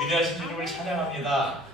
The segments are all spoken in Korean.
위대하신 주님을 찬양합니다.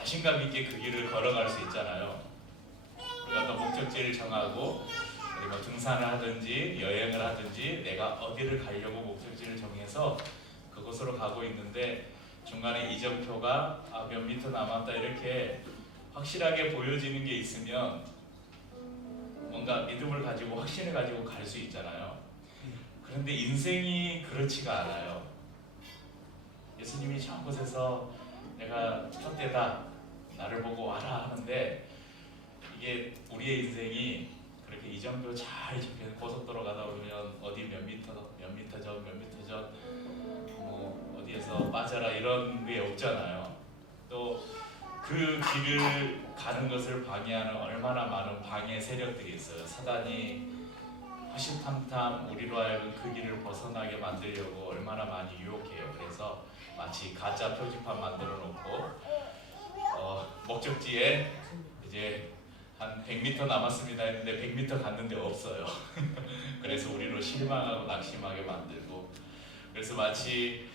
자신감 있게 그 길을 걸어갈 수 있잖아요. 우리가 또 목적지를 정하고 우리 뭐 등산을 하든지 여행을 하든지 내가 어디를 가려고 목적지를 정해서 그곳으로 가고 있는데 중간에 이정표가 몇 미터 남았다 이렇게 확실하게 보여지는 게 있으면 뭔가 믿음을 가지고 확신을 가지고 갈 수 있잖아요. 그런데 인생이 그렇지가 않아요. 예수님이 저 곳에서 내가 첫 때다 나를 보고 와라 하는데 이게 우리의 인생이 그렇게 이정표 잘 지키는 고속도로 가다 보면 어디 몇 미터 전 뭐 어디에서 빠져라 이런 게 없잖아요. 또 그 길을 가는 것을 방해하는 얼마나 많은 방해 세력들이 있어요. 사단이 허심탄탄 우리로 하여금 그 길을 벗어나게 만들려고 얼마나 많이 유혹해요. 그래서 마치 가짜 표지판 만들어 놓고 목적지에 이제 한 100m 남았습니다 했는데 100m 갔는데 없어요. 그래서 우리로 실망하고 낙심하게 만들고, 그래서 마치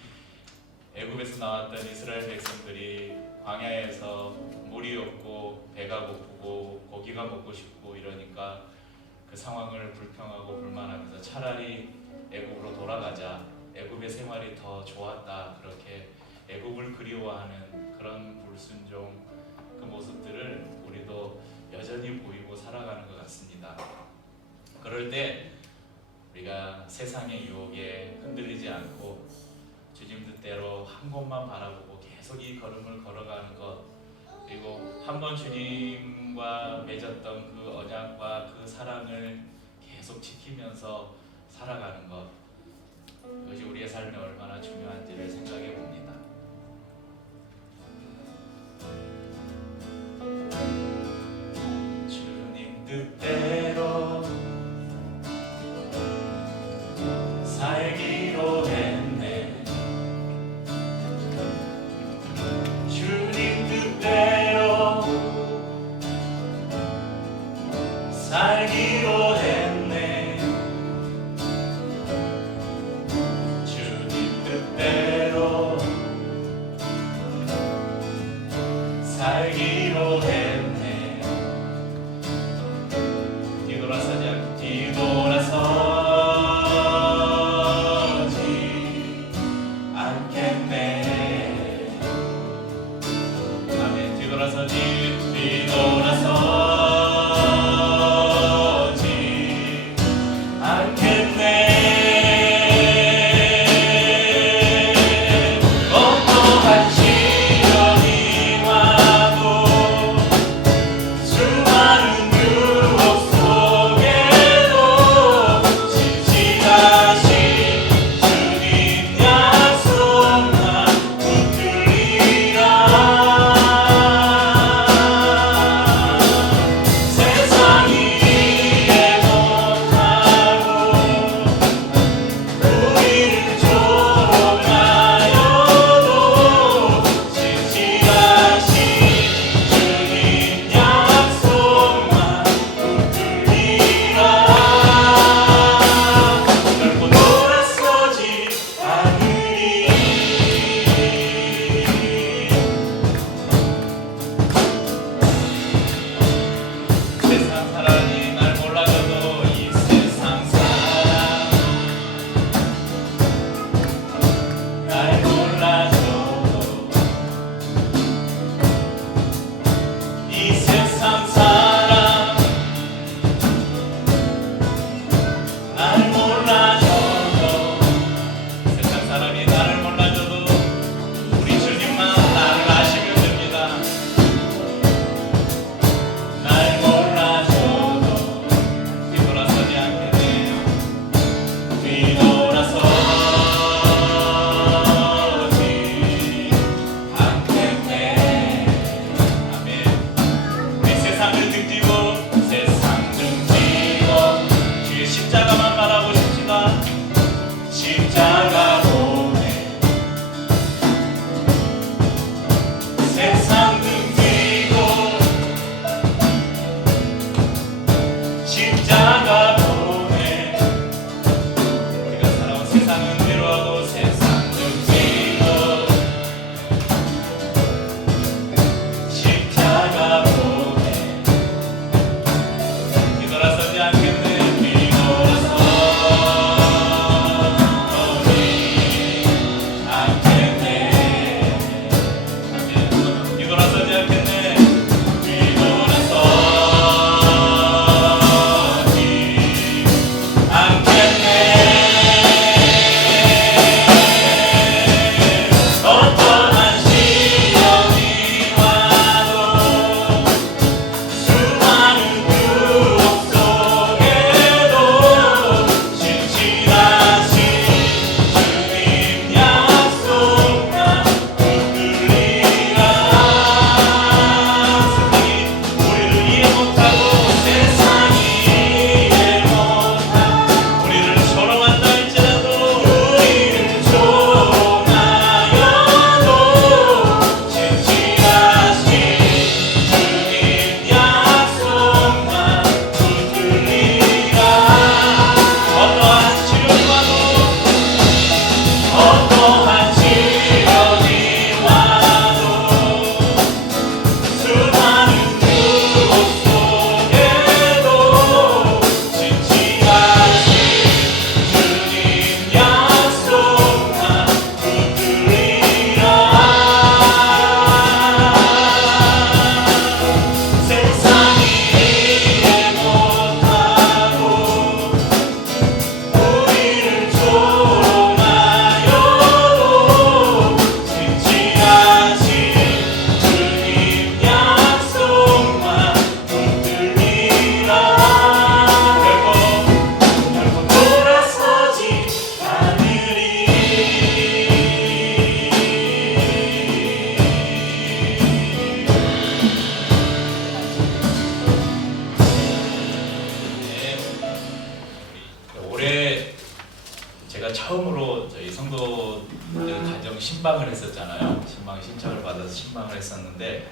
애굽에서 나왔던 이스라엘 백성들이 광야에서 물이 없고 배가 고프고 고기가 먹고 싶고 이러니까 그 상황을 불평하고 불만하면서 차라리 애굽으로 돌아가자, 애굽의 생활이 더 좋았다, 그렇게 애굽을 그리워하는 그런 불순종, 그 모습들을 우리도 여전히 보이고 살아가는 것 같습니다. 그럴 때 우리가 세상의 유혹에 흔들리지 않고 주님 뜻대로 한 곳만 바라보고 계속 이 걸음을 걸어가는 것, 그리고 한 번 주님과 맺었던 그 언약과 그 사랑을 계속 지키면서 살아가는 것, 그것이 우리의 삶에 얼마나 중요한지를 생각해 봅니다. 주님 뜻대로 살기로 했네. 주님 뜻대로 살기로 했네. 주님 뜻대로 살기로 했네. 뒤돌아서지 않고 뒤돌아서지 않겠네. 아멘. 뒤돌아서지 않겠네. 어떠한 시련이 와도 수많은 유혹 속에도 신실하신 주님 약속 난 붙들리라. 신방을 했었잖아요. 신방 신청을 받아서 신방을 했었는데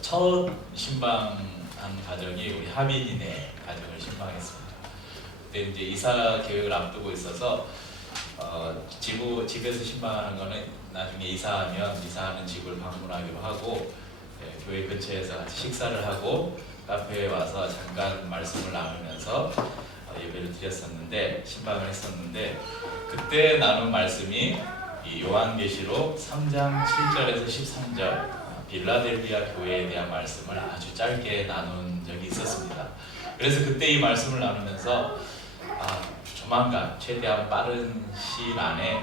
첫 신방한 가정이 우리 하민이네 가정을 신방했습니다. 그때 이제 이사 계획을 앞두고 있어서 집에서 신방하는 거는 나중에 이사하는 집을 방문하기로 하고 교회 근처에서 같이 식사를 하고 카페에 와서 잠깐 말씀을 나누면서 예배를 드렸었는데 신방을 했었는데 그때 나눈 말씀이 이 요한계시록 3장 7절에서 13절 빌라델비아 교회에 대한 말씀을 아주 짧게 나눈 적이 있었습니다. 그래서 그때 이 말씀을 나누면서 조만간 최대한 빠른 시일 안에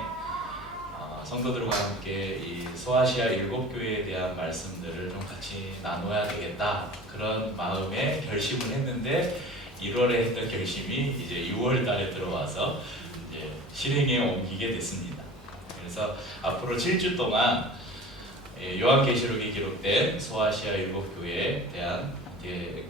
성도들과 함께 이 소아시아 7교회에 대한 말씀들을 좀 같이 나눠야 되겠다 그런 마음에 결심을 했는데 1월에 했던 결심이 이제 6월 달에 들어와서 이제 실행에 옮기게 됐습니다. 그래서 앞으로 7주 동안 요한계시록에 기록된 소아시아 7교회에 대한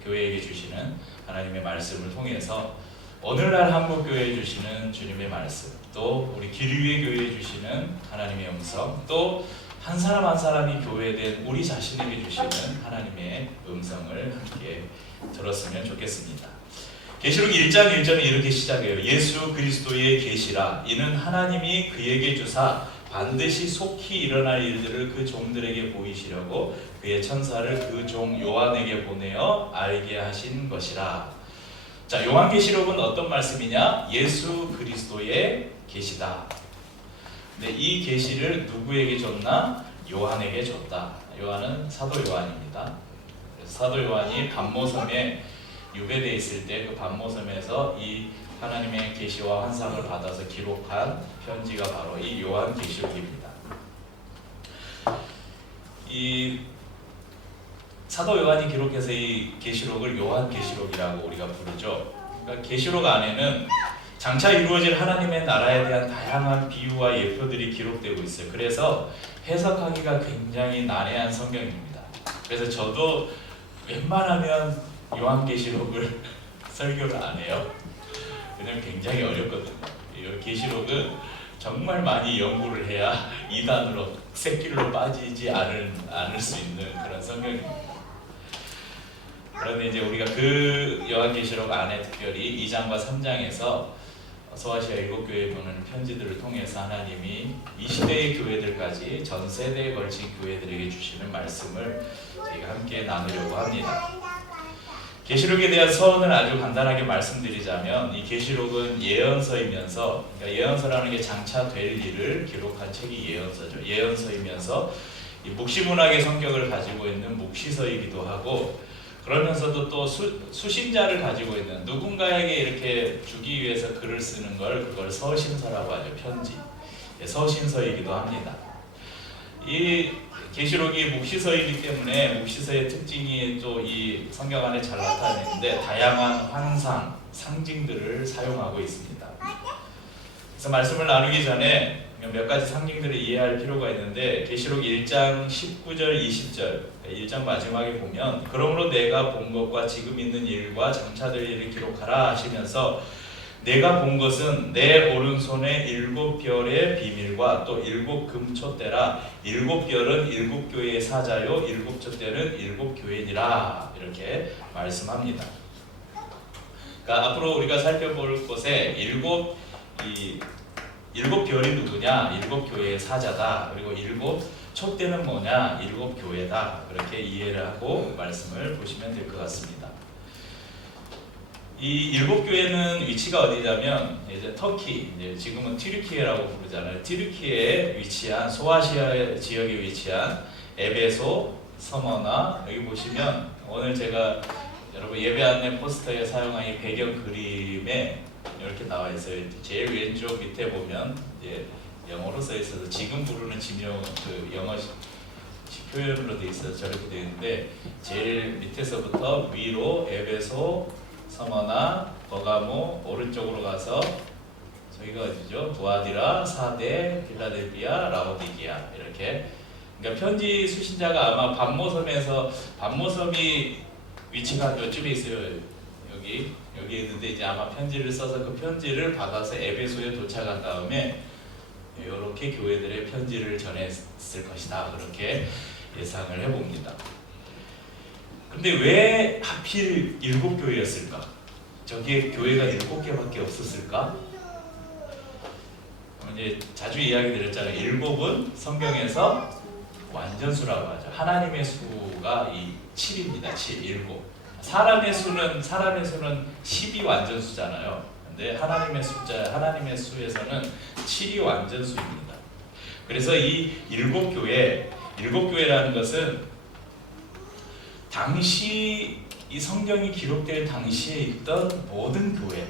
교회에게 주시는 하나님의 말씀을 통해서 오늘날 한국교회에 주시는 주님의 말씀, 또 우리 길위의 교회에 주시는 하나님의 음성, 또 한 사람 한 사람이 교회된 우리 자신에게 주시는 하나님의 음성을 함께 들었으면 좋겠습니다. 계시록 1장 1절은 이렇게 시작해요. 예수 그리스도의 계시라 이는 하나님이 그에게 주사 반드시 속히 일어날 일들을 그 종들에게 보이시려고 그의 천사를 그 종 요한에게 보내어 알게 하신 것이라. 자, 요한계시록은 어떤 말씀이냐? 예수 그리스도의 계시다. 근데 이 계시를 누구에게 줬나? 요한에게 줬다. 요한은 사도 요한입니다. 그래서 사도 요한이 반모섬에 유배되어 있을 때 그 반모섬에서 이 하나님의 계시와 환상을 받아서 기록한 편지가 바로 이 요한계시록입니다. 이 사도 요한이 기록해서 이 계시록을 요한계시록이라고 우리가 부르죠. 그러니까 계시록 안에는 장차 이루어질 하나님의 나라에 대한 다양한 비유와 예표들이 기록되고 있어요. 그래서 해석하기가 굉장히 난해한 성경입니다. 그래서 저도 웬만하면 요한계시록을 설교를 안 해요. 왜냐면 굉장히 어렵거든요. 이 계시록은 정말 많이 연구를 해야 이단으로 새길로 빠지지 않을 수 있는 그런 성경입니다. 그런데 이제 우리가 그 요한계시록 안에 특별히 2장과 3장에서 소아시아 7교회에 보내는 편지들을 통해서 하나님이 이 시대의 교회들까지 전 세대에 걸친 교회들에게 주시는 말씀을 저희가 함께 나누려고 합니다. 계시록에 대한 서론을 아주 간단하게 말씀드리자면 이 계시록은 예언서이면서, 그러니까 예언서라는 게 장차 될 일을 기록한 책이 예언서죠. 예언서이면서 이 묵시문학의 성격을 가지고 있는 묵시서이기도 하고, 그러면서도 또 수신자를 가지고 있는 누군가에게 이렇게 주기 위해서 글을 쓰는 그걸 서신서라고 하죠. 편지, 서신서이기도 합니다. 이 계시록이 묵시서이기 때문에 묵시서의 특징이 또 이 성경 안에 잘 나타내는데 다양한 환상, 상징들을 사용하고 있습니다. 그래서 말씀을 나누기 전에 몇 가지 상징들을 이해할 필요가 있는데 계시록 1장 19절 20절 1장 마지막에 보면 그러므로 내가 본 것과 지금 있는 일과 장차 될 일을 기록하라 하시면서 내가 본 것은 내 오른손에 7별의 비밀과 또 7금촛대라 7별은 7교회의 사자요 7촛대는 7교회니라 이렇게 말씀합니다. 그러니까 앞으로 우리가 살펴볼 것에 7별이 누구냐? 7교회의 사자다. 그리고 7촛대는 뭐냐? 7교회다. 그렇게 이해를 하고 말씀을 보시면 될 것 같습니다. 이 7교회는 위치가 어디냐면 이제 터키, 이제 지금은 튀르키예라고 부르잖아요. 튀르키예에 위치한 소아시아 지역에 위치한 에베소, 서머나 여기 보시면 오늘 제가 여러분 예배 안내 포스터에 사용한 이 배경 그림에 이렇게 나와 있어요. 제일 왼쪽 밑에 보면 이제 영어로 써 있어서 지금 부르는 지명 그 영어 표현으로 돼 있어서 저렇게 되어 있는데 제일 밑에서부터 위로 에베소, 서머나, 버가모 오른쪽으로 가서 저기가 어디죠? 두아디라, 사데, 필라델비아, 라오디게아 이렇게. 그러니까 편지 수신자가 아마 반모섬이 위치가 이쪽에 있어요. 여기 있는데 이제 아마 편지를 써서 그 편지를 받아서 에베소에 도착한 다음에 이렇게 교회들의 편지를 전했을 것이다. 그렇게 예상을 해봅니다. 근데 왜 하필 7교회였을까? 저기에 교회가 7개밖에 없었을까? 이제 자주 이야기 드렸잖아요. 7은 성경에서 완전수라고 하죠. 하나님의 수가 이 7입니다. 7, 7. 사람의 수는 10이 완전수잖아요. 근데 하나님의 수에서는 7이 완전수입니다. 그래서 이 7교회라는 것은 당시 이 성경이 기록될 당시에 있던 모든 교회,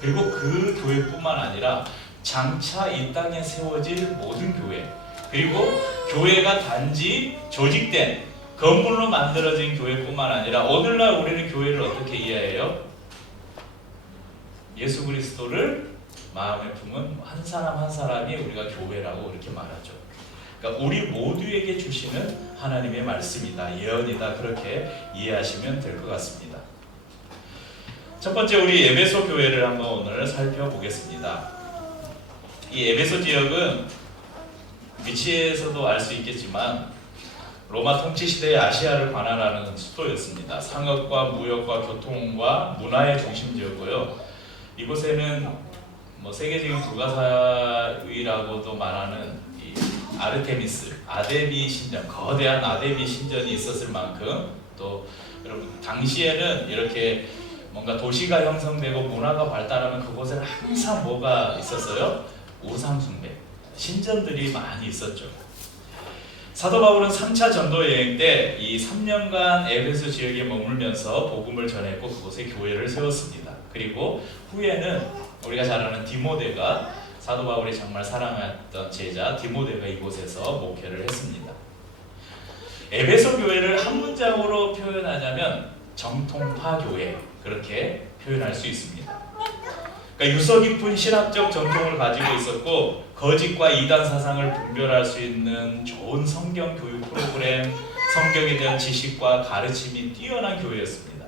그리고 그 교회뿐만 아니라 장차 이 땅에 세워질 모든 교회, 그리고 교회가 단지 조직된 건물로 만들어진 교회뿐만 아니라 오늘날 우리는 교회를 어떻게 이해해요? 예수 그리스도를 마음에 품은 한 사람 한 사람이 우리가 교회라고 그렇게 말하죠. 그러니까 우리 모두에게 주시는 하나님의 말씀이다, 예언이다, 그렇게 이해하시면 될 것 같습니다. 첫 번째, 우리 에베소 교회를 한번 오늘 살펴보겠습니다. 이 에베소 지역은 위치에서도 알 수 있겠지만 로마 통치 시대의 아시아를 관할하는 수도였습니다. 상업과 무역과 교통과 문화의 중심지였고요. 이곳에는 세계적인 불가사의라고도 말하는 이 아르테미스, 아데미 신전, 거대한 아데미 신전이 있었을 만큼, 또 여러분 당시에는 이렇게 뭔가 도시가 형성되고 문화가 발달하면 그곳에는 항상 뭐가 있었어요? 우상 숭배, 신전들이 많이 있었죠. 사도 바울은 3차 전도 여행 때 이 3년간 에베소 지역에 머물면서 복음을 전했고 그곳에 교회를 세웠습니다. 그리고 후에는 우리가 잘 아는 디모데가, 사도 바울이 정말 사랑했던 제자 디모데가 이곳에서 목회를 했습니다. 에베소 교회를 한 문장으로 표현하자면 정통파 교회, 그렇게 표현할 수 있습니다. 그러니까 유서 깊은 신학적 전통을 가지고 있었고 거짓과 이단 사상을 분별할 수 있는 좋은 성경 교육 프로그램, 성경에 대한 지식과 가르침이 뛰어난 교회였습니다.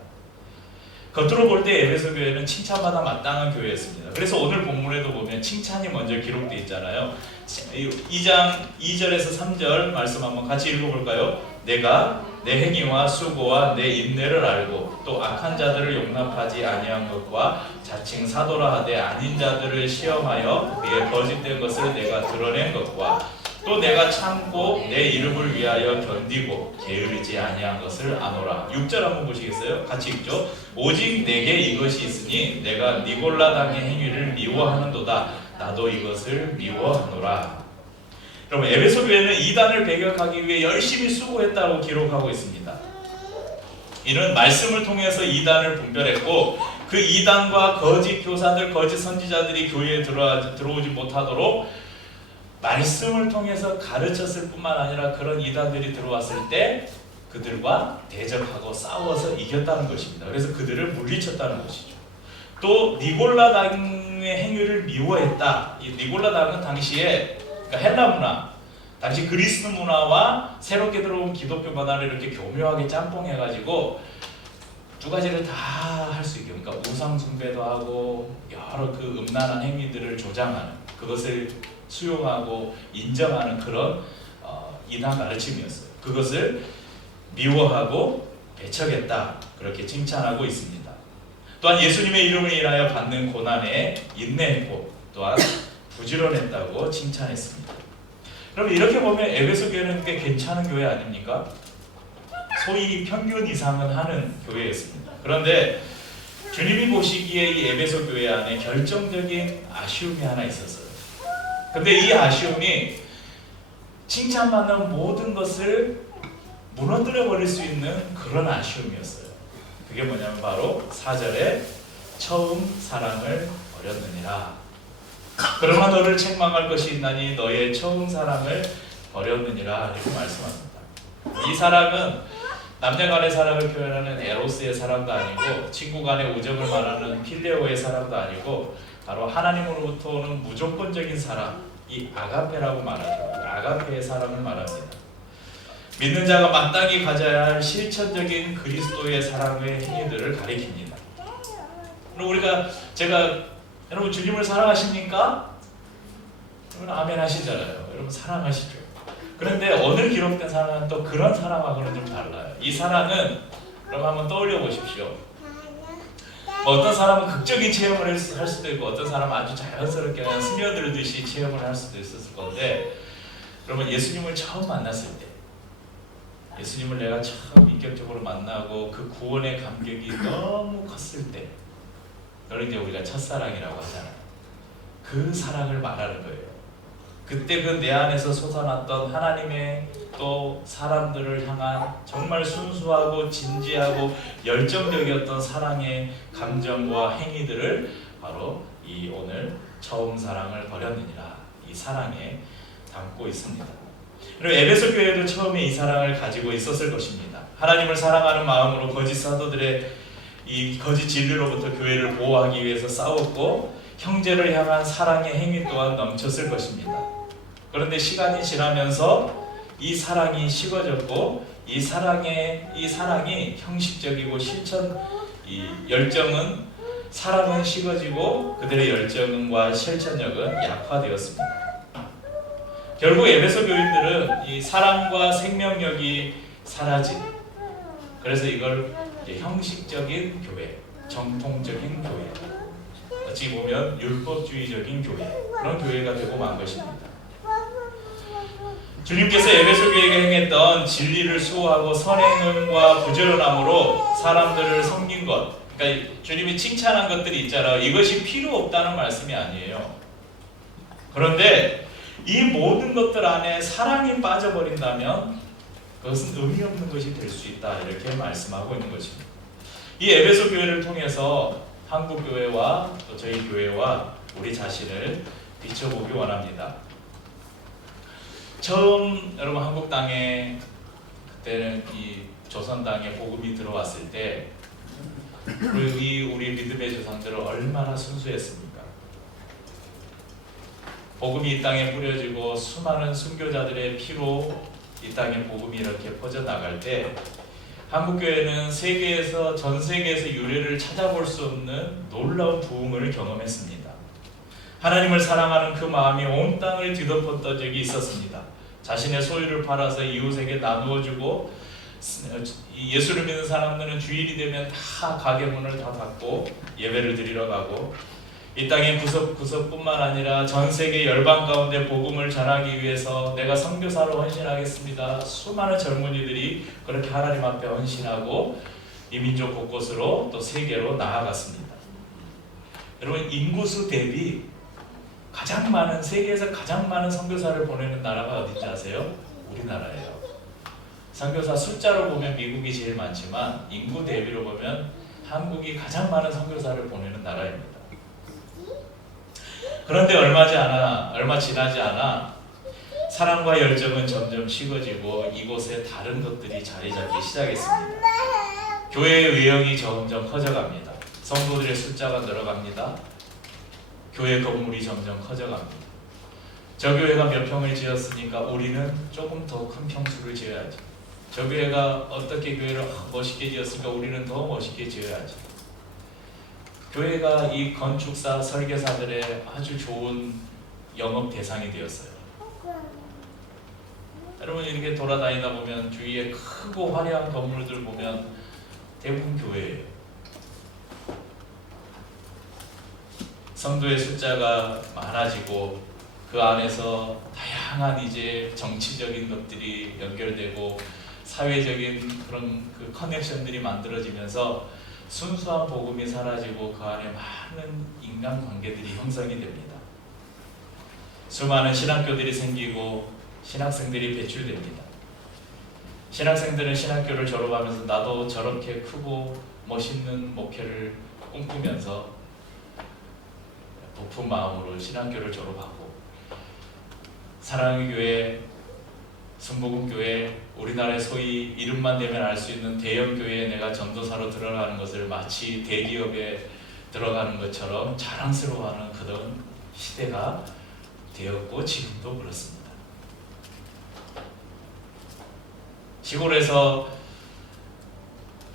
겉으로 볼 때 에베소 교회는 칭찬받아 마땅한 교회였습니다. 그래서 오늘 본문에도 보면 칭찬이 먼저 기록되어 있잖아요. 2장 2절에서 3절 말씀 한번 같이 읽어볼까요? 내가 내 행위와 수고와 내 인내를 알고 또 악한 자들을 용납하지 아니한 것과 자칭 사도라 하되 아닌 자들을 시험하여 그의 거짓된 것을 내가 드러낸 것과 또 내가 참고 내 이름을 위하여 견디고 게으르지 아니한 것을 아노라. 6절 한번 보시겠어요? 같이 읽죠. 오직 내게 이것이 있으니 내가 니골라당의 행위를 미워하는도다. 나도 이것을 미워하노라. 여러분, 에베소 교회는 이단을 배격하기 위해 열심히 수고했다고 기록하고 있습니다. 이는 말씀을 통해서 이단을 분별했고 그 이단과 거짓 교사들, 거짓 선지자들이 교회에 들어오지 못하도록 말씀을 통해서 가르쳤을 뿐만 아니라 그런 이단들이 들어왔을 때 그들과 대적하고 싸워서 이겼다는 것입니다. 그래서 그들을 물리쳤다는 것이죠. 또 니골라당의 행위를 미워했다. 이 니골라당은 당시에 그러니까 헬라 문화, 당시 그리스 문화와 새롭게 들어온 기독교 문화를 이렇게 교묘하게 짬뽕해가지고 두 가지를 다 할 수 있게, 그러니까 우상 숭배도 하고 여러 그 음란한 행위들을 조장하는, 그것을 수용하고 인정하는 그런 이단 가르침이었어요. 그것을 미워하고 배척했다, 그렇게 칭찬하고 있습니다. 또한 예수님의 이름을 인하여 받는 고난에 인내했고 또한 부지런했다고 칭찬했습니다. 그럼 이렇게 보면 에베소 교회는 꽤 괜찮은 교회 아닙니까? 소위 평균 이상은 하는 교회였습니다. 그런데 주님이 보시기에 이 에베소 교회 안에 결정적인 아쉬움이 하나 있었어요. 근데 이 아쉬움이 칭찬받는 모든 것을 무너뜨려 버릴 수 있는 그런 아쉬움이었어요. 그게 뭐냐면 바로 4절에 처음 사랑을 버렸느니라. 그러나 너를 책망할 것이 있나니 너의 처음 사랑을 버렸느니라, 이렇게 말씀합니다. 이 사랑은 남녀 간의 사랑을 표현하는 에로스의 사랑도 아니고 친구 간의 우정을 말하는 필레오의 사랑도 아니고 바로 하나님으로부터 오는 무조건적인 사랑, 이 아가페라고 말하죠. 아가페의 사랑을 말합니다. 믿는 자가 마땅히 가져야 할 실천적인 그리스도의 사랑의 행위들을 가리킵니다. 그럼 제가 여러분 주님을 사랑하십니까? 여러분 아멘 하시잖아요. 여러분 사랑하시죠. 그런데 오늘 기록된 사랑은 또 그런 사랑하고는 좀 달라요. 이 사랑은 여러분 한번 떠올려 보십시오. 어떤 사람은 극적인 체험을 할 수도 있고 어떤 사람은 아주 자연스럽게 그냥 스며들듯이 체험을 할 수도 있었을 건데, 여러분 예수님을 처음 만났을 때, 예수님을 내가 처음 인격적으로 만나고 그 구원의 감격이 너무 컸을 때, 그걸 이제 우리가 첫사랑이라고 하잖아요. 그 사랑을 말하는 거예요. 그때 그 내 안에서 솟아났던 하나님의 또 사람들을 향한 정말 순수하고 진지하고 열정적이었던 사랑의 감정과 행위들을 바로 이 오늘 처음 사랑을 버렸느니라, 이 사랑에 담고 있습니다. 그리고 에베소 교회도 처음에 이 사랑을 가지고 있었을 것입니다. 하나님을 사랑하는 마음으로 거짓 사도들의 이 거짓 진리로부터 교회를 보호하기 위해서 싸웠고, 형제를 향한 사랑의 행위 또한 넘쳤을 것입니다. 그런데 시간이 지나면서 이 사랑이 식어졌고, 이 사랑이 형식적이고 이 열정은, 사랑은 식어지고 그들의 열정과 실천력은 약화되었습니다. 결국 에베소 교인들은 이 사랑과 생명력이 사라진, 그래서 이걸 형식적인 교회, 정통적인 교회, 어찌 보면 율법주의적인 교회, 그런 교회가 되고 만 것입니다. 주님께서 에베소 교회가 행했던 진리를 수호하고 선행과 부지런함으로 사람들을 섬긴 것, 그러니까 주님이 칭찬한 것들이 있잖아요. 이것이 필요 없다는 말씀이 아니에요. 그런데 이 모든 것들 안에 사랑이 빠져버린다면 그것은 의미 없는 것이 될 수 있다, 이렇게 말씀하고 있는 것입니다. 이 에베소 교회를 통해서 한국 교회와 또 저희 교회와 우리 자신을 비춰보기 원합니다. 처음 여러분 한국 땅에, 그때는 이 조선 땅에 복음이 들어왔을 때 우리 믿음의 조상들은 얼마나 순수했습니까? 복음이 이 땅에 뿌려지고 수많은 순교자들의 피로 이 땅에 복음이 이렇게 퍼져나갈 때, 한국교회는 전 세계에서 유래를 찾아볼 수 없는 놀라운 부흥을 경험했습니다. 하나님을 사랑하는 그 마음이 온 땅을 뒤덮었던 적이 있었습니다. 자신의 소유를 팔아서 이웃에게 나누어주고, 예수를 믿는 사람들은 주일이 되면 다 가게 문을 다 닫고 예배를 드리러 가고, 이 땅의 구석구석뿐만 아니라 전 세계 열방 가운데 복음을 전하기 위해서 내가 선교사로 헌신하겠습니다. 수많은 젊은이들이 그렇게 하나님 앞에 헌신하고 이 민족 곳곳으로 또 세계로 나아갔습니다. 여러분, 인구수 대비 세계에서 가장 많은 선교사를 보내는 나라가 어딘지 아세요? 우리나라예요. 선교사 숫자로 보면 미국이 제일 많지만 인구 대비로 보면 한국이 가장 많은 선교사를 보내는 나라입니다. 그런데 얼마 지나지 않아 사랑과 열정은 점점 식어지고 이곳에 다른 것들이 자리 잡기 시작했습니다. 교회의 외형이 점점 커져갑니다. 성도들의 숫자가 늘어갑니다. 교회 건물이 점점 커져갑니다. 저 교회가 몇 평을 지었으니까 우리는 조금 더 큰 평수를 지어야지. 저 교회가 어떻게 교회를 멋있게 지었으니까 우리는 더 멋있게 지어야지. 교회가 이 건축사, 설계사들의 아주 좋은 영업 대상이 되었어요. 여러분, 이렇게 돌아다니다 보면 주위에 크고 화려한 건물들 보면 대부분 교회예요. 성도의 숫자가 많아지고 그 안에서 다양한 이제 정치적인 것들이 연결되고 사회적인 그런 그 커넥션들이 만들어지면서 순수한 복음이 사라지고 그 안에 많은 인간관계들이 형성이 됩니다. 수많은 신학교들이 생기고 신학생들이 배출됩니다. 신학생들은 신학교를 졸업하면서 나도 저렇게 크고 멋있는 목회를 꿈꾸면서 높은 마음으로 신학교를 졸업하고, 사랑의 교회, 순복음교회, 우리나라의 소위 이름만 대면 알 수 있는 대형교회에 내가 전도사로 들어가는 것을 마치 대기업에 들어가는 것처럼 자랑스러워하는 그런 시대가 되었고 지금도 그렇습니다. 시골에서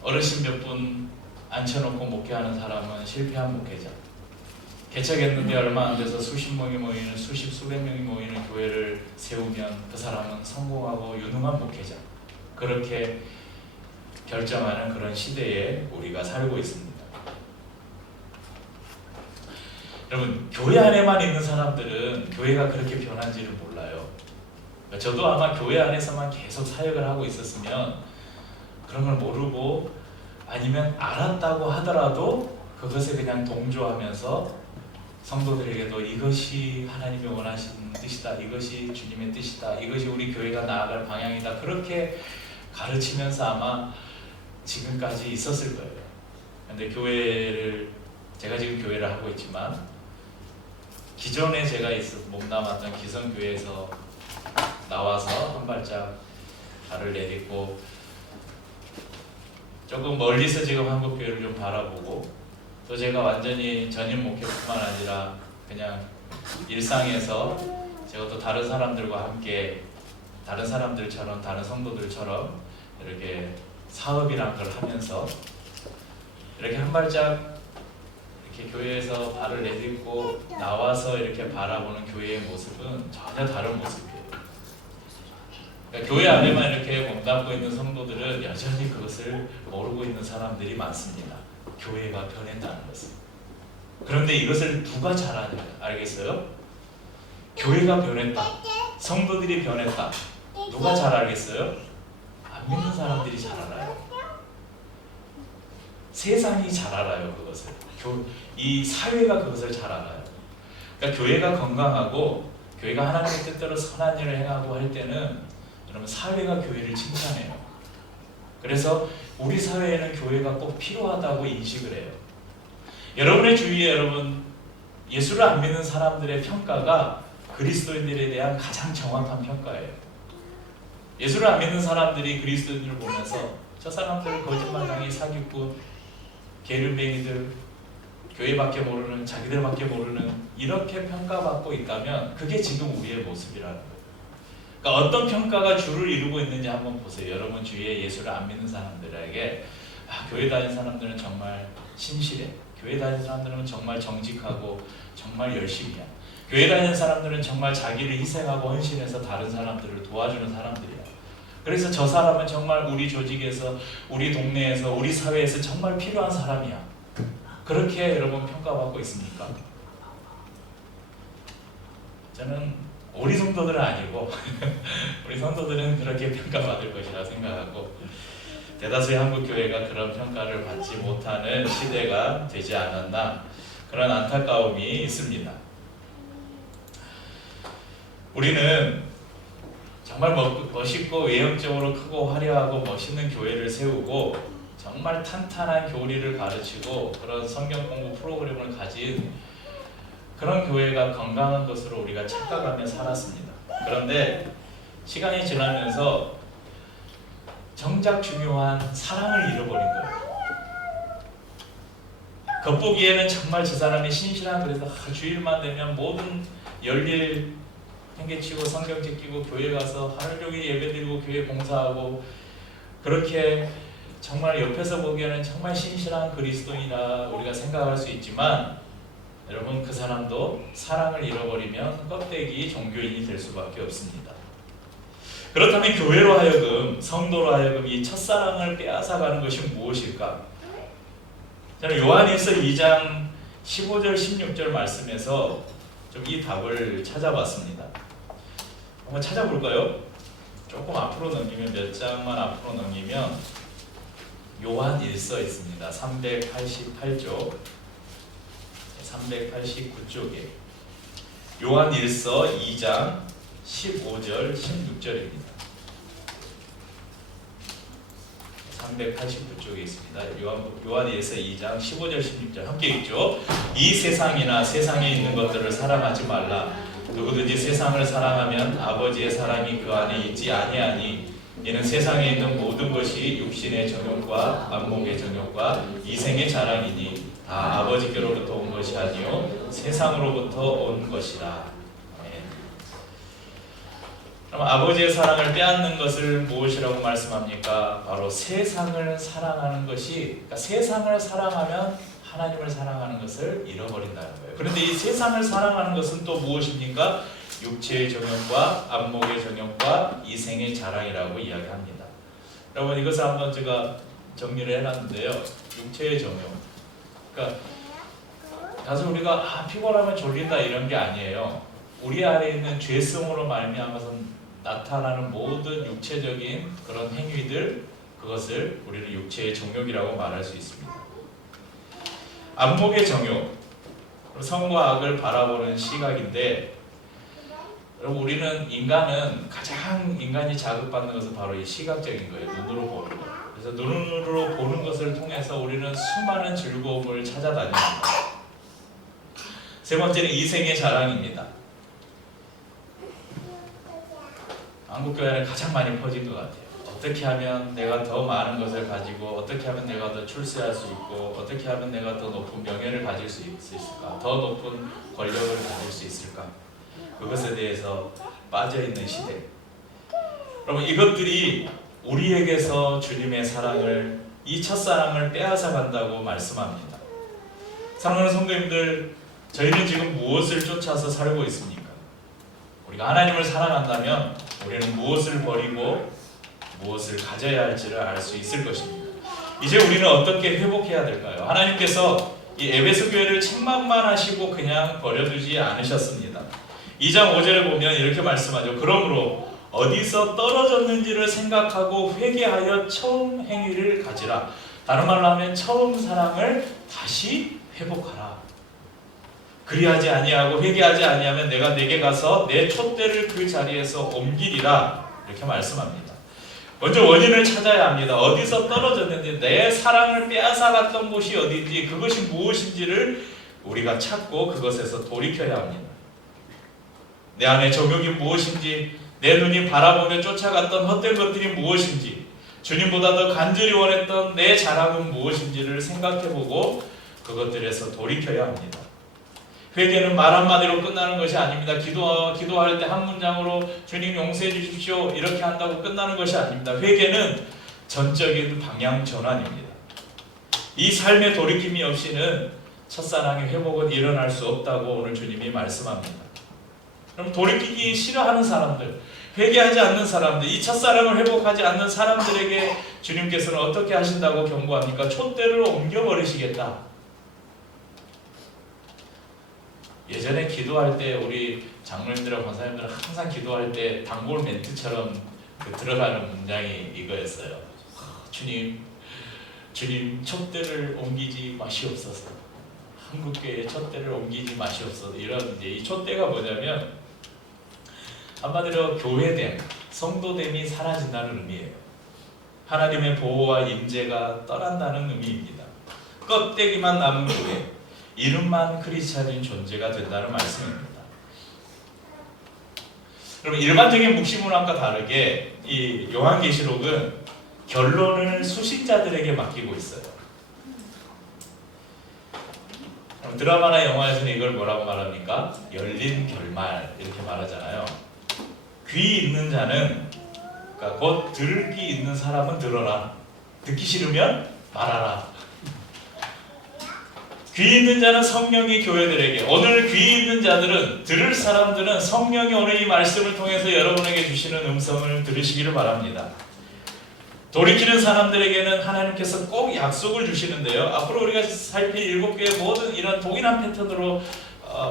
어르신 몇 분 앉혀놓고 목회하는 사람은 실패한 목회자. 개척했는데 얼마 안 돼서 수십 명이 모이는, 수백 명이 모이는 교회를 세우면 그 사람은 성공하고 유능한 목회자, 그렇게 결정하는 그런 시대에 우리가 살고 있습니다. 여러분, 교회 안에만 있는 사람들은 교회가 그렇게 변한지를 몰라요. 저도 아마 교회 안에서만 계속 사역을 하고 있었으면 그런 걸 모르고, 아니면 알았다고 하더라도 그것에 그냥 동조하면서 성도들에게도 이것이 하나님이 원하시는 뜻이다, 이것이 주님의 뜻이다, 이것이 우리 교회가 나아갈 방향이다, 그렇게 가르치면서 아마 지금까지 있었을 거예요. 근데 제가 지금 교회를 하고 있지만, 기존에 제가 몸담았던 기성교회에서 나와서 한 발짝 발을 내딛고 조금 멀리서 지금 한국교회를 좀 바라보고, 또 제가 완전히 전임 목회뿐만 아니라 그냥 일상에서 제가 또 다른 사람들과 함께, 다른 사람들처럼, 다른 성도들처럼 이렇게 사업이란 걸 하면서 이렇게 한 발짝 이렇게 교회에서 발을 내딛고 나와서 이렇게 바라보는 교회의 모습은 전혀 다른 모습이에요. 그러니까 교회 안에만 이렇게 몸담고 있는 성도들은 여전히 그것을 모르고 있는 사람들이 많습니다. 교회가 변했다는 것을. 그런데 이것을 누가 잘 알겠어요? 교회가 변했다, 성도들이 변했다, 누가 잘 알겠어요? 안 믿는 사람들이 잘 알아요. 세상이 잘 알아요. 그것을. 이 사회가 그것을 잘 알아요. 그러니까 교회가 건강하고 교회가 하나님의 뜻대로 선한 일을 행하고 할 때는 여러분, 사회가 교회를 칭찬해요. 그래서 우리 사회에는 교회가 꼭 필요하다고 인식을 해요. 여러분의 주위에 여러분, 예수를 안 믿는 사람들의 평가가 그리스도인들에 대한 가장 정확한 평가예요. 예수를 안 믿는 사람들이 그리스도인들을 보면서 저 사람들은 거짓말쟁이, 사기꾼, 게으름뱅이들, 교회밖에 모르는, 자기들밖에 모르는, 이렇게 평가받고 있다면 그게 지금 우리의 모습이라는 거예요. 그러니까 어떤 평가가 주를 이루고 있는지 한번 보세요. 여러분 주위에 예수를 안 믿는 사람들에게 교회 다니는 사람들은 정말 신실해, 교회 다니는 사람들은 정말 정직하고 정말 열심히야, 교회 다니는 사람들은 정말 자기를 희생하고 헌신해서 다른 사람들을 도와주는 사람들이야, 그래서 저 사람은 정말 우리 조직에서, 우리 동네에서, 우리 사회에서 정말 필요한 사람이야, 그렇게 여러분 평가받고 있습니까? 저는 우리 성도들은 아니고 우리 성도들은 그렇게 평가받을 것이라 생각하고, 대다수의 한국교회가 그런 평가를 받지 못하는 시대가 되지 않았나, 그런 안타까움이 있습니다. 우리는 정말 멋있고 외형적으로 크고 화려하고 멋있는 교회를 세우고 정말 탄탄한 교리를 가르치고 그런 성경 공부 프로그램을 가진 그런 교회가 건강한 것으로 우리가 착각하며 살았습니다. 그런데 시간이 지나면서 정작 중요한 사랑을 잃어버린 거예요. 겉보기에는 정말 저 사람이 신실한, 그래서 주일만 되면 모든 열일 행개치고 성경 제끼고 교회 가서 하루 종일 예배드리고 교회 봉사하고, 그렇게 정말 옆에서 보기에는 정말 신실한 그리스도인이라 우리가 생각할 수 있지만, 여러분 그 사람도 사랑을 잃어버리면 껍데기 종교인이 될 수밖에 없습니다. 그렇다면 교회로 하여금, 성도로 하여금 이 첫사랑을 빼앗아가는 것이 무엇일까? 저는 요한일서 2장 15절 16절 말씀에서 좀 이 답을 찾아봤습니다. 한번 찾아볼까요? 조금 앞으로 넘기면, 몇 장만 앞으로 넘기면 요한일서 있습니다. 388쪽, 389쪽에 요한일서 2장 15절 16절입니다. 389쪽에 있습니다. 요한일서 2장 15절 16절 함께 읽죠. 이 세상이나 세상에 있는 것들을 사랑하지 말라. 누구든지 세상을 사랑하면 아버지의 사랑이 그 안에 있지 아니하니, 이는 세상에 있는 모든 것이 육신의 정욕과 안목의 정욕과 이생의 자랑이니 다 아버지께로부터 온 것이 아니요 세상으로부터 온 것이라. 그럼 아버지의 사랑을 빼앗는 것을 무엇이라고 말씀합니까? 바로 세상을 사랑하는 것이, 그러니까 세상을 사랑하면 하나님을 사랑하는 것을 잃어버린다는 거예요. 그런데 이 세상을 사랑하는 것은 또 무엇입니까? 육체의 정욕과 안목의 정욕과 이생의 자랑이라고 이야기합니다. 여러분 이것을 한번 제가 정리를 해놨는데요. 육체의 정욕. 그러니까 가서 우리가 피곤하면 졸린다 이런 게 아니에요. 우리 안에 있는 죄성으로 말미암아서 나타나는 모든 육체적인 그런 행위들, 그것을 우리는 육체의 정욕이라고 말할 수 있습니다. 안목의 정욕, 선과 악을 바라보는 시각인데, 여러분 우리는 인간은 가장 인간이 자극받는 것은 바로 이 시각적인 거예요. 눈으로 보는 것. 그래서 눈으로 보는 것을 통해서 우리는 수많은 즐거움을 찾아다닙니다. 세 번째는 이생의 자랑입니다. 한국교회 안에 가장 많이 퍼진 것 같아요. 어떻게 하면 내가 더 많은 것을 가지고, 어떻게 하면 내가 더 출세할 수 있고, 어떻게 하면 내가 더 높은 명예를 가질 수 있을까, 더 높은 권력을 가질 수 있을까, 그것에 대해서 빠져있는 시대. 여러분 이것들이 우리에게서 주님의 사랑을, 이 첫사랑을 빼앗아 간다고 말씀합니다. 사랑하는 성도님들, 저희는 지금 무엇을 쫓아서 살고 있습니까? 우리가 하나님을 사랑한다면 우리는 무엇을 버리고 무엇을 가져야 할지를 알 수 있을 것입니다. 이제 우리는 어떻게 회복해야 될까요? 하나님께서 이 에베소 교회를 책망만하시고 그냥 버려두지 않으셨습니다. 2장 5절에 보면 이렇게 말씀하죠. 그러므로 어디서 떨어졌는지를 생각하고 회개하여 처음 행위를 가지라. 다른 말로 하면 처음 사랑을 다시 회복하라. 그리하지 아니하고 회개하지 아니하면 내가 내게 가서 내 촛대를 그 자리에서 옮기리라. 이렇게 말씀합니다. 먼저 원인을 찾아야 합니다. 어디서 떨어졌는지, 내 사랑을 빼앗아갔던 곳이 어딘지, 그것이 무엇인지를 우리가 찾고 그것에서 돌이켜야 합니다. 내 안에 정욕이 무엇인지, 내 눈이 바라보며 쫓아갔던 헛된 것들이 무엇인지, 주님보다 더 간절히 원했던 내 자랑은 무엇인지를 생각해보고 그것들에서 돌이켜야 합니다. 회개는 말 한마디로 끝나는 것이 아닙니다. 기도할 때 한 문장으로 주님 용서해 주십시오 이렇게 한다고 끝나는 것이 아닙니다. 회개는 전적인 방향 전환입니다. 이 삶의 돌이킴이 없이는 첫사랑의 회복은 일어날 수 없다고 오늘 주님이 말씀합니다. 그럼 돌이키기 싫어하는 사람들, 회개하지 않는 사람들, 이 첫사랑을 회복하지 않는 사람들에게 주님께서는 어떻게 하신다고 경고합니까? 촛대를 옮겨버리시겠다. 예전에 기도할 때 우리 장로님들하고 권사님들은 항상 기도할 때 단골 멘트처럼 들어가는 문장이 이거였어요. 주님 촛대를 옮기지 마시옵소서. 한국교회의 촛대를 옮기지 마시옵소서. 이런 이제 이 촛대가 뭐냐면 한마디로 교회됨, 성도됨이 사라진다는 의미예요. 하나님의 보호와 임재가 떠난다는 의미입니다. 껍데기만 남은 교회, 이름만 크리스찬인 존재가 된다는 말씀입니다. 여러분 일반적인 묵시문학과 다르게 이 요한계시록은 결론을 수신자들에게 맡기고 있어요. 드라마나 영화에서는 이걸 뭐라고 말합니까? 열린 결말 이렇게 말하잖아요. 귀 있는 자는, 그러니까 곧 들을 귀 있는 사람은 들어라. 듣기 싫으면 말하라. 귀 있는 자는 성령이 교회들에게, 오늘 귀 있는 자들은, 들을 사람들은 성령이 오늘 이 말씀을 통해서 여러분에게 주시는 음성을 들으시기를 바랍니다. 돌이키는 사람들에게는 하나님께서 꼭 약속을 주시는데요. 앞으로 우리가 살필 7개의 모든 이런 동일한 패턴으로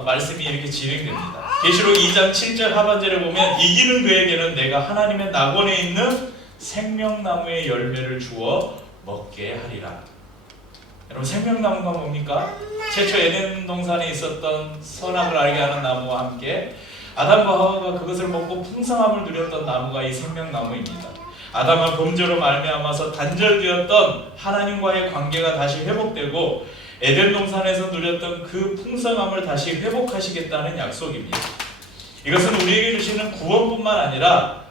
말씀이 이렇게 진행됩니다. 계시록 2장 7절 하반절에 보면 이기는 그에게는 내가 하나님의 낙원에 있는 생명나무의 열매를 주어 먹게 하리라. 여러분 생명나무가 뭡니까? 최초 에덴 동산에 있었던 선악을 알게 하는 나무와 함께 아담과 하와가 그것을 먹고 풍성함을 누렸던 나무가 이 생명나무입니다. 아담은 범죄로 말미암아서 단절되었던 하나님과의 관계가 다시 회복되고 에덴 동산에서 누렸던 그 풍성함을 다시 회복하시겠다는 약속입니다. 이것은 우리에게 주시는 구원뿐만 아니라,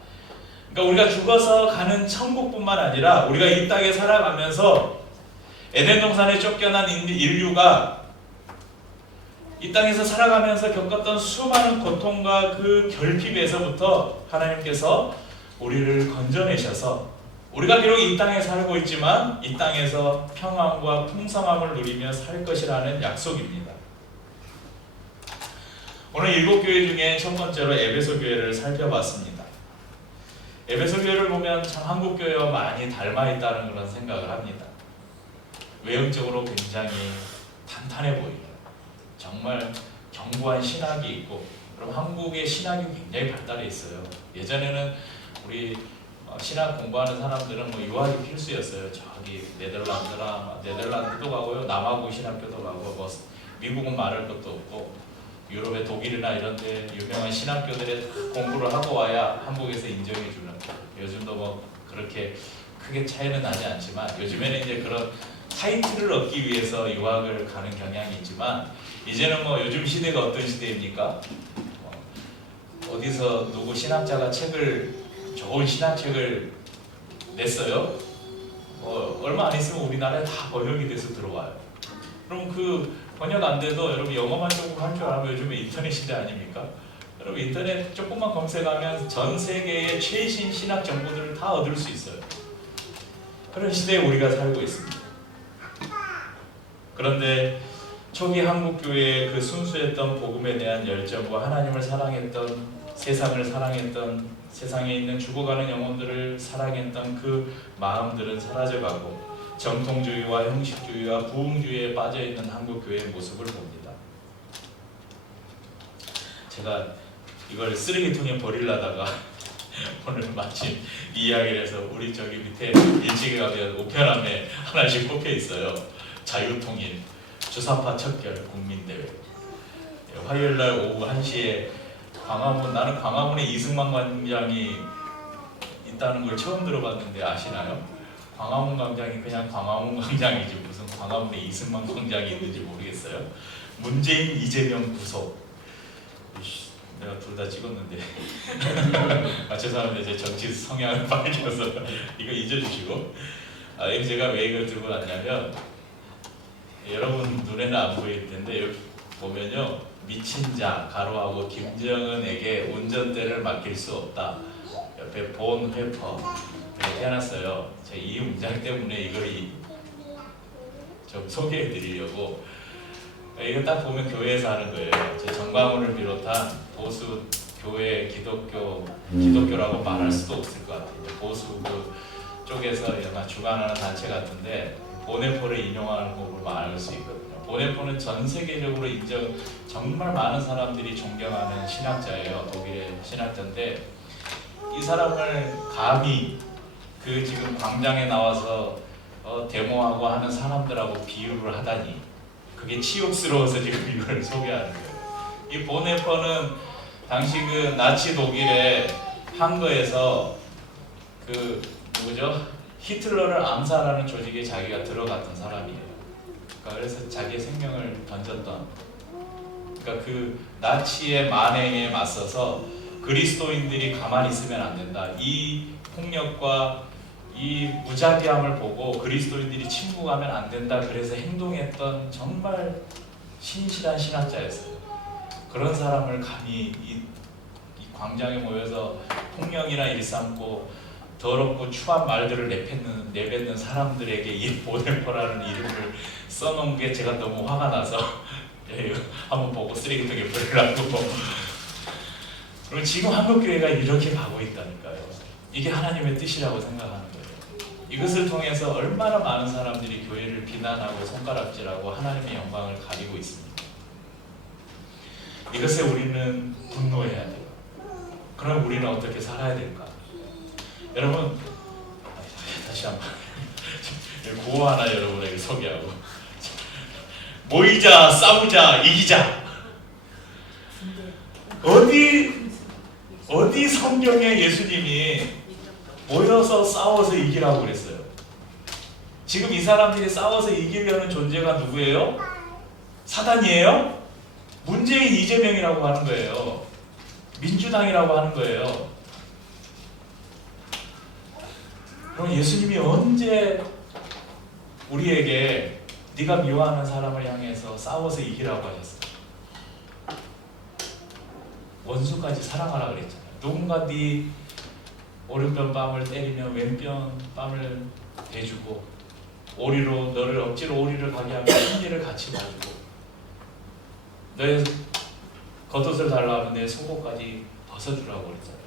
그러니까 우리가 죽어서 가는 천국뿐만 아니라 우리가 이 땅에 살아가면서 에덴 동산에 쫓겨난 인류가 이 땅에서 살아가면서 겪었던 수많은 고통과 그 결핍에서부터 하나님께서 우리를 건져내셔서 우리가 비록 이 땅에 살고 있지만 이 땅에서 평안과 풍성함을 누리며 살 것이라는 약속입니다. 오늘 7교회 중에 첫 번째로 에베소 교회를 살펴봤습니다. 에베소 교회를 보면 참 한국 교회와 많이 닮아 있다는 그런 생각을 합니다. 외형적으로 굉장히 탄탄해 보이고 정말 견고한 신학이 있고, 그럼 한국의 신학이 굉장히 발달해 있어요. 예전에는 우리 신학 공부하는 사람들은 뭐 유학이 필수였어요. 저기 네덜란드도 가고요, 남아공 신학교도 가고, 뭐 미국은 말할 것도 없고, 유럽의 독일이나 이런 데 유명한 신학교들에 공부를 하고 와야 한국에서 인정해 주는. 요즘도 뭐 그렇게 크게 차이는 나지 않지만, 요즘에는 이제 그런 타이틀을 얻기 위해서 유학을 가는 경향이 있지만, 이제는 뭐 요즘 시대가 어떤 시대입니까? 어디서 누구 신학자가 좋은 신학책을 냈어요. 얼마 안 있으면 우리나라에 다 번역이 돼서 들어와요. 그럼 그 번역 안 돼도 여러분 영어만 조금 할 줄 알면 요즘에 인터넷 시대 아닙니까? 여러분 인터넷 조금만 검색하면 전 세계의 최신 신학 정보들을 다 얻을 수 있어요. 그런 시대에 우리가 살고 있습니다. 그런데 초기 한국교회의 그 순수했던 복음에 대한 열정과 하나님을 사랑했던, 세상을 사랑했던, 세상에 있는 죽어가는 영혼들을 사랑했던 그 마음들은 사라져가고 정통주의와 형식주의와 부흥주의에 빠져있는 한국교회의 모습을 봅니다. 제가 이걸 쓰레기통에 버리려다가 오늘 마침 이야기를 해서, 우리 저기 밑에 일찍에 가면 우편함에 하나씩 꼽혀 있어요. 자유통일, 주사파 척결 국민대회. 화요일날 오후 1시에 나는 광화문에 이승만 광장이 있다는 걸 처음 들어봤는데 아시나요? 광화문 광장이 그냥 광화문 광장이지 무슨 광화문에 이승만 광장이 있는지 모르겠어요. 문재인, 이재명 구속. 내가 둘 다 찍었는데 죄송합니다. 제 정치 성향을 밝혀서 이거 잊어주시고. 제가 왜 이걸 들고 왔냐면, 여러분 눈에는 안 보일 텐데 여기 보면요, 미친 자 가로하고 김정은에게 운전대를 맡길 수 없다. 옆에 본 회퍼 이렇게 해놨어요. 제가 이 문장 때문에 이걸 좀 소개해드리려고. 이거 딱 보면 교회에서 하는 거예요. 제 정광훈을 비롯한 보수 교회 기독교라고 말할 수도 없을 것 같아요. 보수 그 쪽에서 약간 주관하는 단체 같은데 보네포를 인용하는 걸로 말할 수 있거든요. 보네포는 전 세계적으로 정말 많은 사람들이 존경하는 신학자예요. 독일의 신학자인데, 이 사람을 감히 그 지금 광장에 나와서 데모하고 하는 사람들하고 비유를 하다니, 그게 치욕스러워서 지금 이걸 소개하는 거예요. 이 보네포는 당시 그 나치 독일의 항거에서 그 누구죠? 히틀러를 암살하는 조직에 자기가 들어갔던 사람이에요. 그래서 자기의 생명을 던졌던, 그러니까 그 나치의 만행에 맞서서 그리스도인들이 가만히 있으면 안 된다. 이 폭력과 이 무자비함을 보고 그리스도인들이 침묵하면 안 된다. 그래서 행동했던 정말 신실한 신학자였어요. 그런 사람을 감히 이 광장에 모여서 폭력이나 일삼고 더럽고 추한 말들을 내뱉는 사람들에게 이 보네포라는 이름을 써놓은 게 제가 너무 화가 나서 한번 보고 쓰레기통에 버리라고. 그리고 지금 한국교회가 이렇게 가고 있다니까요. 이게 하나님의 뜻이라고 생각하는 거예요. 이것을 통해서 얼마나 많은 사람들이 교회를 비난하고 손가락질하고 하나님의 영광을 가리고 있습니다. 이것에 우리는 분노해야 돼요. 그럼 우리는 어떻게 살아야 될까? 여러분, 다시 한번 구호 하나 여러분에게 소개하고, 모이자, 싸우자, 이기자. 어디 성경에 예수님이 모여서 싸워서 이기라고 그랬어요? 지금 이 사람들이 싸워서 이기려는 존재가 누구예요? 사단이에요? 문재인, 이재명이라고 하는 거예요. 민주당이라고 하는 거예요. 그럼 예수님이 언제 우리에게 네가 미워하는 사람을 향해서 싸워서 이기라고 하셨어요? 원수까지 사랑하라 그랬잖아요. 누군가 네 오른편 뺨을 때리면 왼편 뺨을 대주고, 오리로 너를 억지로 오리를 가게 하면 흰니를 같이 봐주고, 너의 겉옷을 달라 하면 내 속옷까지 벗어주라고 그랬잖아요.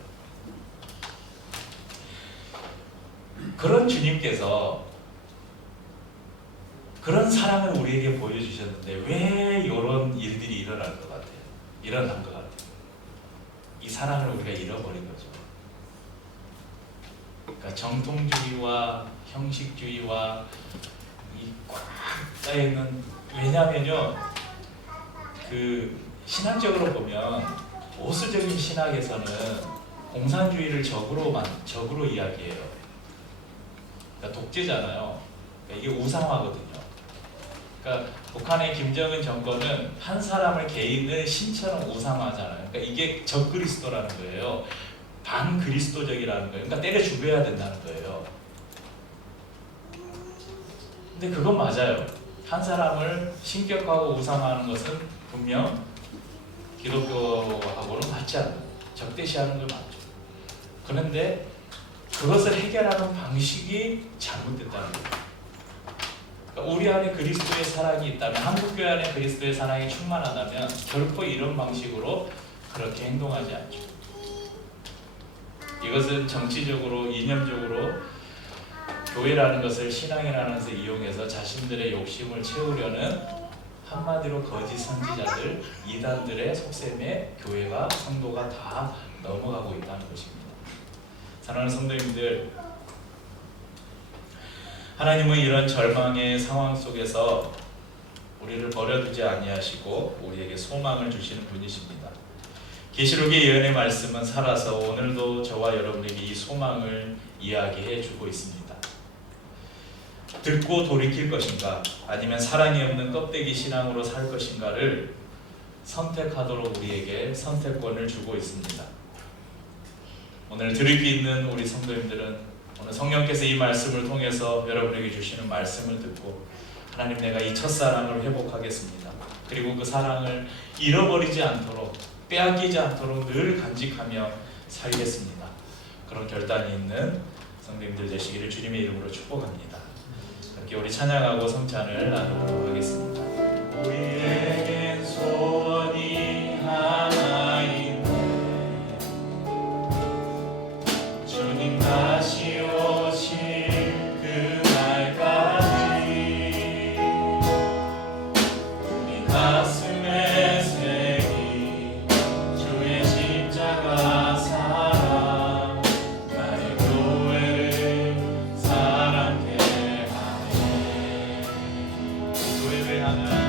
그런 주님께서 그런 사랑을 우리에게 보여주셨는데 왜 이런 일들이 일어난 것 같아요? 일어난 것 같아요. 이 사랑을 우리가 잃어버린 거죠. 그러니까 정통주의와 형식주의와 이 꽉 짜여있는, 왜냐하면요, 그 신학적으로 보면 보수적인 신학에서는 공산주의를 적으로 이야기해요. 그러니까 독재잖아요. 그러니까 이게 우상화거든요. 그러니까 북한의 김정은 정권은 한 사람을 개인을 신처럼 우상화하잖아요. 그러니까 이게 적그리스도라는 거예요. 반그리스도적이라는 거예요. 그러니까 때려 죽여야 된다는 거예요. 근데 그건 맞아요. 한 사람을 신격화하고 우상화하는 것은 분명 기독교하고는 맞지 않는, 적대시하는 걸 맞죠. 그런데 그것을 해결하는 방식이 잘못됐다는 거예요. 그러니까 우리 안에 그리스도의 사랑이 있다면, 한국교회 안에 그리스도의 사랑이 충만하다면 결코 이런 방식으로 그렇게 행동하지 않죠. 이것은 정치적으로, 이념적으로 교회라는 것을 신앙이라는 것을 이용해서 자신들의 욕심을 채우려는, 한마디로 거짓 선지자들, 이단들의 속셈에 교회가, 성도가 다 넘어가고 있다는 것입니다. 사랑하는 성도님들, 하나님은 이런 절망의 상황 속에서 우리를 버려두지 아니하시고 우리에게 소망을 주시는 분이십니다. 계시록의 예언의 말씀은 살아서 오늘도 저와 여러분에게 이 소망을 이야기해 주고 있습니다. 듣고 돌이킬 것인가, 아니면 사랑이 없는 껍데기 신앙으로 살 것인가를 선택하도록 우리에게 선택권을 주고 있습니다. 오늘 들을 게 있는 우리 성도님들은 오늘 성령께서 이 말씀을 통해서 여러분에게 주시는 말씀을 듣고, 하나님, 내가 이 첫사랑을 회복하겠습니다. 그리고 그 사랑을 잃어버리지 않도록, 빼앗기지 않도록 늘 간직하며 살겠습니다. 그런 결단이 있는 성도님들 되시기를 주님의 이름으로 축복합니다. 이렇게 우리 찬양하고 성찬을 나누도록 하겠습니다. 우리에겐 소원이 하나 있네. 주님 다시 오실 그날까지 우리 가슴에 새긴 주의 십자가 사랑, 나의 교회를 사랑케 하네. 교회를 향한